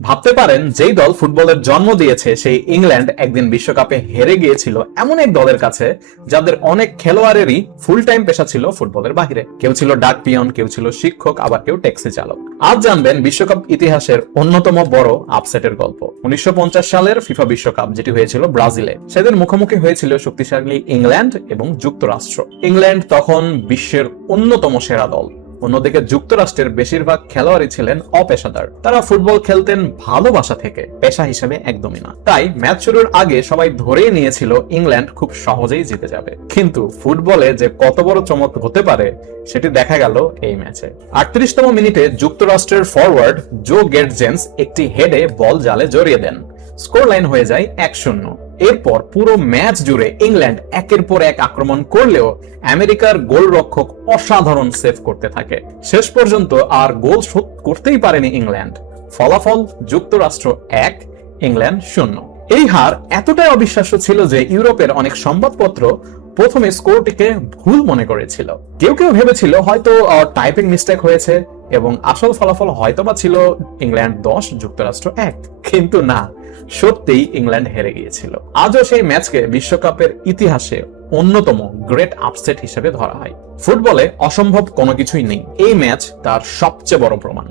ভাবতে পারেন যেই দল ফুটবলের জন্ম দিয়েছে সেই ইংল্যান্ড একদিন বিশ্বকাপে হেরে গিয়েছিল এমন এক দলের কাছে যাদের অনেক খেলোয়াড়েরই ফুল টাইম পেশা ছিল ফুটবলের বাইরে। কেউ ছিল ডাক পিয়ন, কেউ ছিল শিক্ষক, আবার কেউ ট্যাক্সি চালক। আজ জানবেন বিশ্বকাপ ইতিহাসের অন্যতম বড় আপসেটের গল্প। 1950 সালের ফিফা বিশ্বকাপ যেটি হয়েছিল ব্রাজিলে, সেদিন মুখোমুখি হয়েছিল শক্তিশালী ইংল্যান্ড এবং যুক্তরাষ্ট্র। ইংল্যান্ড তখন বিশ্বের অন্যতম সেরা দল, অন্যদিকে যুক্তরাষ্ট্রের বেশিরভাগ খেলোয়াড়ই ছিলেন অপেশাদার। তারা ফুটবল খেলতেন ভালোবাসা থেকে, পেশা হিসেবে একদমই না। তাই ম্যাচ শুরুর আগে সবাই ধরেই নিয়েছিল ইংল্যান্ড খুব সহজেই জিতে যাবে। কিন্তু ফুটবলে যে কত বড় চমক হতে পারে সেটি দেখা গেল এই ম্যাচে। 38তম মিনিটে যুক্তরাষ্ট্রের ফরওয়ার্ড জো গেটজেন্স একটি হেডে বল জালে জড়িয়ে দেন। স্কোর লাইন হয়ে যায় 1-0। এরপর পুরো ম্যাচ জুড়ে ইংল্যান্ড একের পর এক আক্রমণ করলেও আমেরিকার গোলরক্ষক অসাধারণ সেভ করতে থাকে। শেষ পর্যন্ত আর গোল শোধ করতেই পারেনি ইংল্যান্ড। ফলাফল যুক্তরাষ্ট্র 1, ইংল্যান্ড 0। এই হার এতটাই অবিশ্বাস্য ছিল যে ইউরোপের অনেক সংবাদপত্র প্রথমে স্কোরটিকে ভুল মনে করেছিল। কেউ কেউ ভেবেছিল হয়তো টাইপিং মিস্টেক হয়েছে এবং আসল ফলাফল হয়তোবা ছিল ইংল্যান্ড 10, যুক্তরাষ্ট্র 1। কিন্তু না, সত্যিই ইংল্যান্ড হেরে গিয়েছিল। আজও সেই ম্যাচকে বিশ্বকাপের ইতিহাসে অন্যতম গ্রেট আপসেট হিসেবে ধরা হয়। ফুটবলে অসম্ভব কোনো কিছুই নেই, এই ম্যাচ তার সবচেয়ে বড় প্রমাণ।